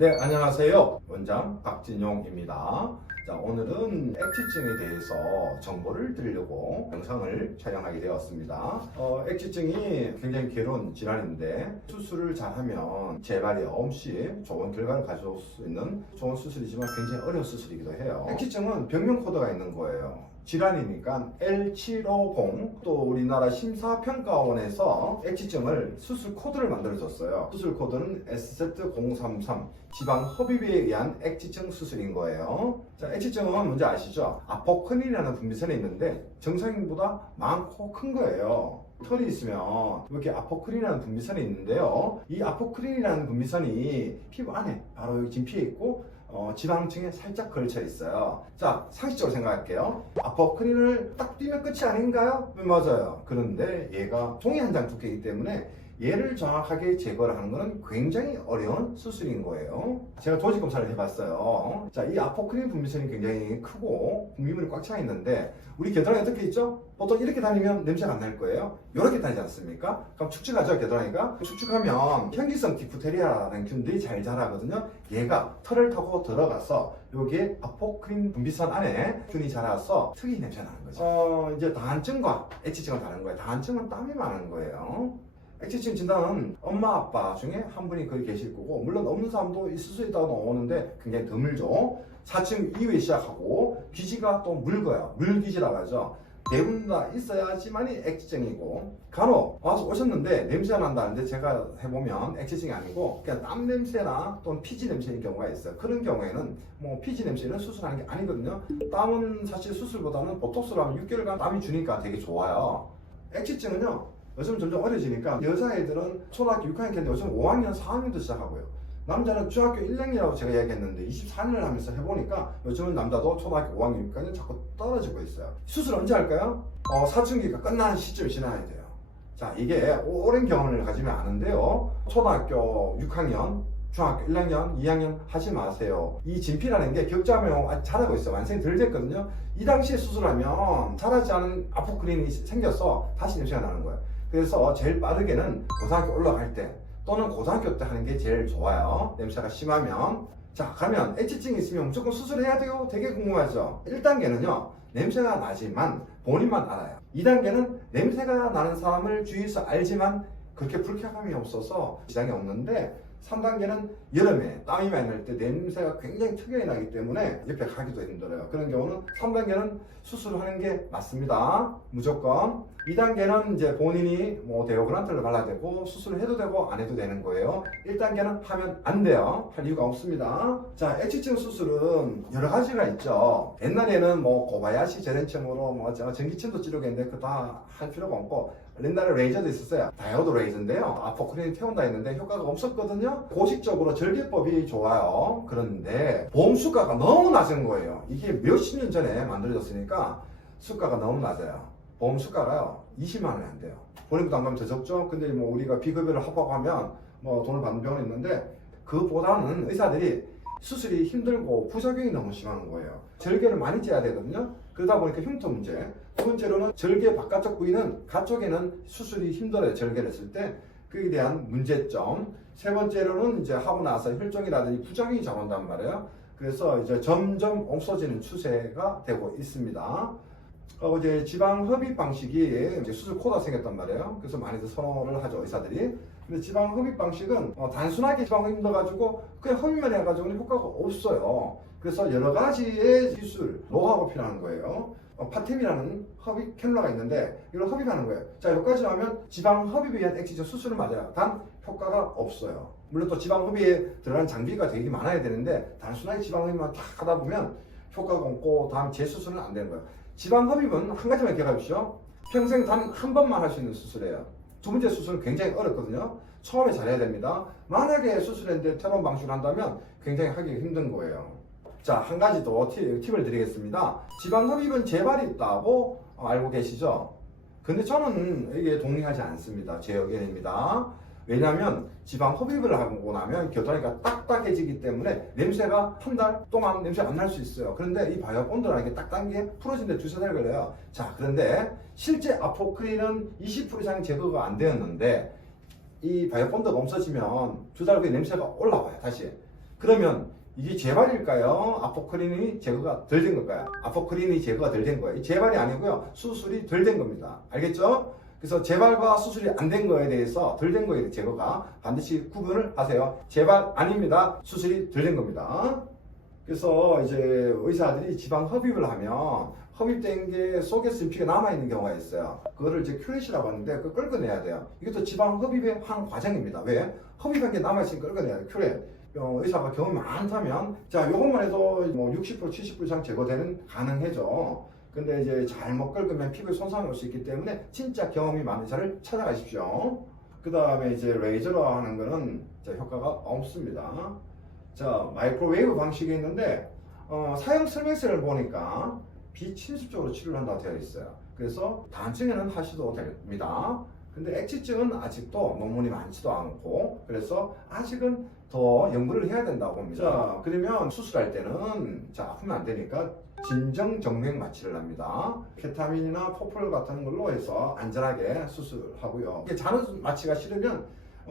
네, 안녕하세요. 원장 박진용입니다. 자, 오늘은 액지증에 대해서 정보를 드리려고 영상을 촬영하게 되었습니다. 액지증이 굉장히 괴로운 질환인데 수술을 잘하면 재발이 없이 좋은 결과를 가져올 수 있는 좋은 수술이지만 굉장히 어려운 수술이기도 해요. 액지증은 병명 코드가 있는 거예요. 질환이니까 L750, 또 우리나라 심사평가원에서 액지증을 수술 코드를 만들어줬어요. 수술 코드는 SZ033, 지방 흡입에 의한 액지증 수술인 거예요. 자, 액지증은 뭔지 아시죠? 아포크린이라는 분비선이 있는데 정상인보다 많고 큰 거예요. 털이 있으면 이렇게 아포크린이라는 분비선이 있는데요. 이 아포크린이라는 분비선이 피부 안에 바로 여기 진피에 있고 지방층에 살짝 걸쳐 있어요. 자, 상식적으로 생각할게요. 아포크린을 딱 띄면 끝이 아닌가요? 맞아요. 그런데 얘가 종이 한 장 두께이기 때문에 얘를 정확하게 제거를 하는 것은 굉장히 어려운 수술인 거예요. 제가 조직 검사를 해봤어요. 자, 이 아포크린 분비선이 굉장히 크고 분비물이 꽉 차 있는데 우리 겨드랑이 어떻게 있죠? 보통 이렇게 다니면 냄새가 안 날 거예요. 이렇게 다니지 않습니까? 그럼 축축하죠, 겨드랑이가? 축축하면 현기성 디프테리아라는 균들이 잘 자라거든요. 얘가 털을 타고 들어가서 여기에 아포크린 분비선 안에 균이 자라서 특이 냄새 나는 거죠. 이제 다한증과 액지증은 다른 거예요. 다한증은 땀이 많은 거예요. 액지증 진단은 엄마 아빠 중에 한 분이 거기 계실 거고, 물론 없는 사람도 있을 수 있다고 오는데 굉장히 드물죠. 4층 이후에 시작하고 기지가 또 물거예요. 물기지라고 하죠. 대부분 다 있어야지만이 액지증이고, 간혹 와서 오셨는데 냄새가 난다는데 제가 해보면 액지증이 아니고 그냥 땀 냄새나 또는 피지 냄새인 경우가 있어요. 그런 경우에는 뭐 피지 냄새는 수술하는 게 아니거든요. 땀은 사실 수술보다는 보톡스로 하면 6개월간 땀이 주니까 되게 좋아요. 액지증은요, 요즘 점점 어려지니까 여자애들은 초등학교 6학년 했는데 요즘 5학년, 4학년도 시작하고요. 남자는 중학교 1학년이라고 제가 이야기했는데 24년을 하면서 해보니까 요즘은 남자도 초등학교 5학년, 6학년 자꾸 떨어지고 있어요. 수술 언제 할까요? 사춘기가 끝나는 시점에 지나야 돼요. 자, 이게 오랜 경험을 가지면 아는데요. 초등학교 6학년, 중학교 1학년, 2학년 하지 마세요. 이 진피라는 게 격자면 아직 자라고 있어요. 완성이 덜 됐거든요. 이 당시에 수술하면 자라지 않은 아포크린이 생겨서 다시 냄새가 나는 거예요. 그래서 제일 빠르게는 고등학교 올라갈 때 또는 고등학교 때 하는 게 제일 좋아요. 냄새가 심하면. 자, 그러면 액지증이 있으면 무조건 수술해야 돼요? 되게 궁금하죠? 1단계는요, 냄새가 나지만 본인만 알아요. 2단계는 냄새가 나는 사람을 주위에서 알지만 그렇게 불쾌감이 없어서 지장이 없는데, 3단계는 여름에 땀이 많이 날 때 냄새가 굉장히 특이하게 나기 때문에 옆에 가기도 힘들어요. 그런 경우는 3단계는 수술을 하는 게 맞습니다. 무조건. 2단계는 이제 본인이 뭐 데오드란트를 발라야 되고 수술을 해도 되고 안 해도 되는 거예요. 1단계는 하면 안 돼요. 할 이유가 없습니다. 자, 액지증 수술은 여러 가지가 있죠. 옛날에는 뭐 고바야시 제렌청으로 뭐 전기침도 찌르겠는데 그거 다 할 필요가 없고, 옛날에 레이저도 있었어요. 다이오드 레이저인데요. 아포크린이 태운다 했는데 효과가 없었거든요. 고식적으로 절개법이 좋아요. 그런데 보험 수가가 너무 낮은 거예요. 이게 몇십 년 전에 만들어졌으니까 수가가 너무 낮아요. 보험 수가가요 20만 원이 안 돼요. 본인도 안 가면 더 적죠. 근데 뭐 우리가 비급여를 합법하면 뭐 돈을 받는 병원이 있는데, 그보다는 의사들이 수술이 힘들고 부작용이 너무 심한 거예요. 절개를 많이 째야 되거든요. 그러다 보니까 흉터 문제. 두 번째로는 절개 바깥쪽 부위는 가쪽에는 수술이 힘들어요. 절개를 했을 때. 그에 대한 문제점. 세 번째로는 이제 하고 나서 혈종이라든지 부작용이 작용한단 말이에요. 그래서 이제 점점 없어지는 추세가 되고 있습니다. 이제 지방 흡입 방식이 이제 수술 코드가 생겼단 말이에요. 그래서 많이들 선호를 하죠, 의사들이. 근데 지방 흡입 방식은 단순하게 지방 흡입 넣어가지고 그냥 흡입만 해가지고는 효과가 없어요. 그래서 여러 가지의 기술, 노하우가 필요한 거예요. 파템이라는 흡입 캔러가 있는데 이걸 흡입하는 거예요. 자, 여기까지 하면 지방 흡입에 의한 액지증 수술은 맞아요. 단 효과가 없어요. 물론 또 지방 흡입에 들어가는 장비가 되게 많아야 되는데 단순하게 지방 흡입만 탁 하다 보면 효과가 없고 다음 재수술은 안 되는 거예요. 지방 흡입은 한 가지만 기억하십시오. 평생 단 한 번만 할 수 있는 수술이에요. 두 번째 수술은 굉장히 어렵거든요. 처음에 잘해야 됩니다. 만약에 수술했는데 퇴원 방식을 한다면 굉장히 하기 힘든 거예요. 자, 한 가지 더 팁을 드리겠습니다. 지방 흡입은 재발이 있다고 알고 계시죠? 근데 저는 이게 동의하지 않습니다. 제 의견입니다. 왜냐하면 지방 흡입을 하고 나면 겨드랑이가 딱딱해지기 때문에 냄새가 한 달 동안 냄새가 안 날 수 있어요. 그런데 이 바이오본드라는 게 딱딱한 게 풀어지는데 두세 달 걸려요. 자, 그런데 실제 아포크린은 20% 이상 제거가 안 되었는데 이 바이오본드가 없어지면 두 달 후에 냄새가 올라와요. 다시. 그러면 이게 재발일까요? 아포크린이 제거가 덜 된 걸까요? 아포크린이 제거가 덜 된 거예요. 이 재발이 아니고요. 수술이 덜 된 겁니다. 알겠죠? 그래서 재발과 수술이 안 된 거에 대해서 덜 된 거에 대해 제거가 반드시 구분을 하세요. 재발 아닙니다. 수술이 덜 된 겁니다. 그래서 이제 의사들이 지방 흡입을 하면 흡입된 게 속에 진피가 남아있는 경우가 있어요. 그거를 이제 큐렛이라고 하는데 그걸 끌어내야 돼요. 이것도 지방 흡입의 한 과정입니다. 왜? 흡입한 게 남아있으니까 끌어내야 돼요. 큐렛. 의사가 경험이 많다면 자 이것만 해도 뭐 60% 70% 이상 제거되는 가능해져. 근데 이제 잘못 긁으면 피부에 손상이 올 수 있기 때문에 진짜 경험이 많은 의사를 찾아가십시오. 그 다음에 이제 레이저로 하는 거는 효과가 없습니다. 자, 마이크로웨이브 방식이 있는데 사용 설명서를 보니까 비침습적으로 치료를 한다고 되어 있어요. 그래서 단층에는 하셔도 됩니다. 근데 액취증은 아직도 논문이 많지도 않고 그래서 아직은 더 연구를 해야 된다고 봅니다. 자, 그러면 수술할 때는 아프면 안 되니까 진정정맥 마취를 합니다. 케타민이나 포폴 같은 걸로 해서 안전하게 수술하고요. 잔후 마취가 싫으면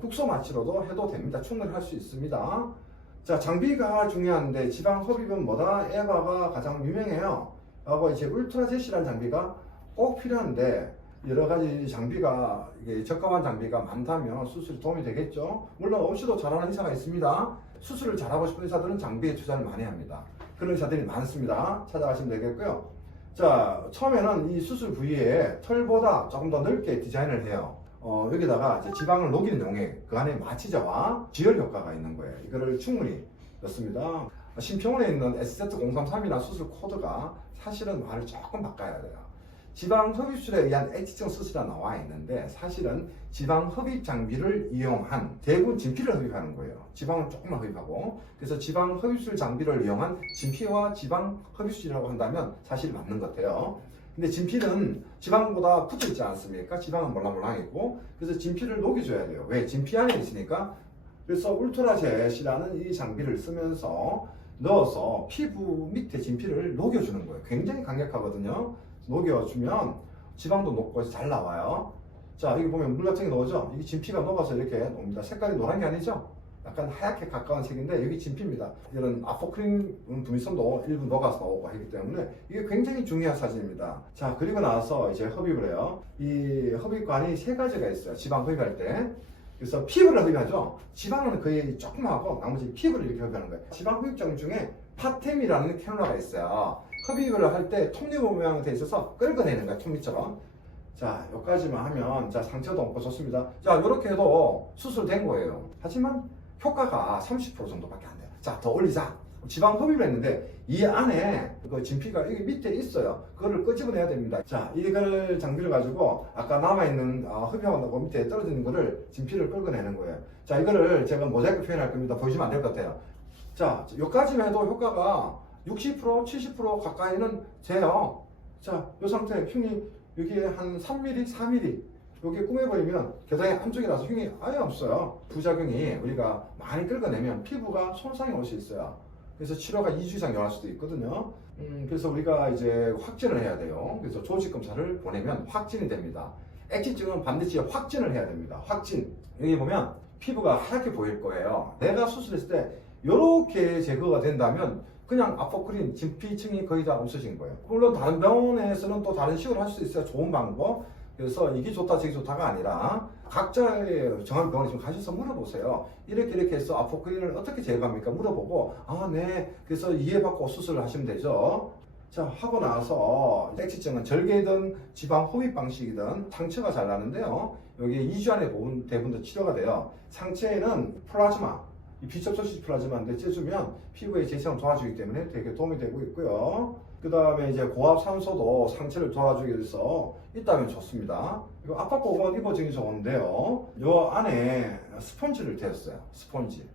국소 마취로도 해도 됩니다. 충분히 할 수 있습니다. 자, 장비가 중요한데 지방 흡입은 뭐다? 에바가 가장 유명해요. 하고 이제 울트라젯이라는 장비가 꼭 필요한데 여러 가지 장비가 이게 적합한 장비가 많다면 수술에 도움이 되겠죠. 물론 없이도 잘하는 의사가 있습니다. 수술을 잘하고 싶은 의사들은 장비에 투자를 많이 합니다. 그런 의사들이 많습니다. 찾아가시면 되겠고요. 자, 처음에는 이 수술 부위에 털보다 조금 더 넓게 디자인을 해요. 여기다가 이제 지방을 녹이는 용액, 그 안에 마취자와 지혈 효과가 있는 거예요. 이거를 충분히 넣습니다. 심평원에 있는 SZ033이라는 수술 코드가 사실은 말을 조금 바꿔야 돼요. 지방 흡입술에 의한 액취증 수술이 나와 있는데 사실은 지방 흡입 장비를 이용한 대부분 진피를 흡입하는 거예요. 지방을 조금만 흡입하고 그래서 지방 흡입술 장비를 이용한 진피와 지방 흡입술이라고 한다면 사실 맞는 것 같아요. 근데 진피는 지방보다 붙어 있지 않습니까? 지방은 몰랑몰랑이고 그래서 진피를 녹여줘야 돼요. 왜? 진피 안에 있으니까. 그래서 울트라젯이라는 이 장비를 쓰면서 넣어서 피부 밑에 진피를 녹여주는 거예요. 굉장히 강력하거든요. 녹여주면 지방도 녹고 잘 나와요. 자, 여기 보면 물 같은 게 나오죠? 이게 진피가 녹아서 이렇게 옵니다. 색깔이 노란 게 아니죠? 약간 하얗게 가까운 색인데 여기 진피입니다. 이런 아포크린 분비선도 일부 녹아서 나오고 하기 때문에 이게 굉장히 중요한 사진입니다. 자, 그리고 나서 이제 흡입을 해요. 이 흡입관이 세 가지가 있어요. 지방 흡입할 때. 그래서 피부를 흡입하죠. 지방은 거의 조금 하고 나머지 피부를 이렇게 흡입하는 거예요. 지방 흡입장 중에 파템이라는 캐놀라가 있어요. 흡입을 할 때 톱니 모양이 돼 있어서 끌어내는 거야, 톱니처럼. 자, 여기까지만 하면 자 상처도 없고 좋습니다. 자, 이렇게 해도 수술된 거예요. 하지만 효과가 30% 정도밖에 안 돼요. 자, 더 올리자. 지방 흡입을 했는데 이 안에 그 진피가 여기 밑에 있어요. 그거를 끄집어내야 됩니다. 자, 이걸 장비를 가지고 아까 남아있는 흡입하고 밑에 떨어지는 거를 진피를 끌어내는 거예요. 자, 이거를 제가 모자이크 표현할 겁니다. 보여주면 안 될 것 같아요. 자, 여기까지만 해도 효과가 60% 70% 가까이는 돼요. 자, 이 상태 흉이 여기에 한 3mm 4mm 여기에 꾸며버리면 게다가 안쪽이라서 흉이 아예 없어요. 부작용이 우리가 많이 긁어내면 피부가 손상이 올 수 있어요. 그래서 치료가 2주 이상 요할 수도 있거든요. 그래서 우리가 이제 확진을 해야 돼요. 그래서 조직 검사를 보내면 확진이 됩니다. 액취증은 반드시 확진을 해야 됩니다. 확진. 여기 보면 피부가 하얗게 보일 거예요. 내가 수술했을 때 이렇게 제거가 된다면 그냥 아포크린 진피층이 거의 다 없어진 거예요. 물론 다른 병원에서는 또 다른 식으로 할 수 있어요. 좋은 방법. 그래서 이게 좋다 저게 좋다가 아니라 각자의 정한 병원에 좀 가셔서 물어보세요. 이렇게 해서 아포크린을 어떻게 제거합니까? 물어보고 네 그래서 이해받고 수술을 하시면 되죠. 자, 하고 나서 액취증은 절개든 지방 흡입 방식이든 상처가 잘 나는데요. 여기 2주 안에 대부분 치료가 돼요. 상처에는 플라즈마 비접촉식 플라즈마인데 째주면 피부의 재생을 도와주기 때문에 되게 도움이 되고 있고요. 그 다음에 이제 고압 산소도 상처를 도와주기 위해서 있다면 좋습니다. 이거 압박고건 입어주기 좋은데요. 요 안에 스펀지를 대었어요. 스펀지.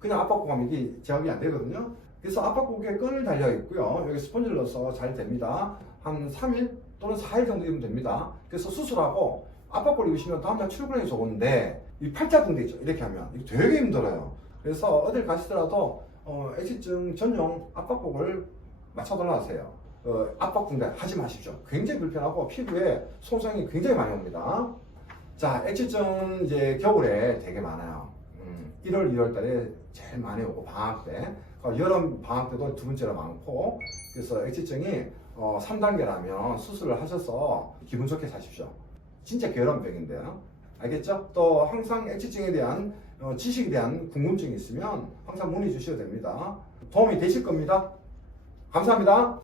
그냥 압박고감 이게 제압이 안 되거든요. 그래서 압박고기에 끈을 달려 있고요. 여기 스펀지를 넣어서 잘 됩니다. 한 3일 또는 4일 정도 입으면 됩니다. 그래서 수술하고 압박고를 입으시면 다음날 출근하기 좋은데 이 팔자등대 있죠. 이렇게 하면 이게 되게 힘들어요. 그래서 어딜 가시더라도 액취증 전용 압박복을 맞춰달라 하세요. 압박붕대 하지 마십시오. 굉장히 불편하고 피부에 손상이 굉장히 많이 옵니다. 자, 액취증 이제 겨울에 되게 많아요. 1월, 2월 달에 제일 많이 오고 방학 때 여름 방학 때도 두 번째로 많고 그래서 액지증이 3단계라면 수술을 하셔서 기분 좋게 사십시오. 진짜 게으른 병인데요. 알겠죠? 또 항상 액지증에 대한 지식에 대한 궁금증이 있으면 항상 문의 주셔도 됩니다. 도움이 되실 겁니다. 감사합니다.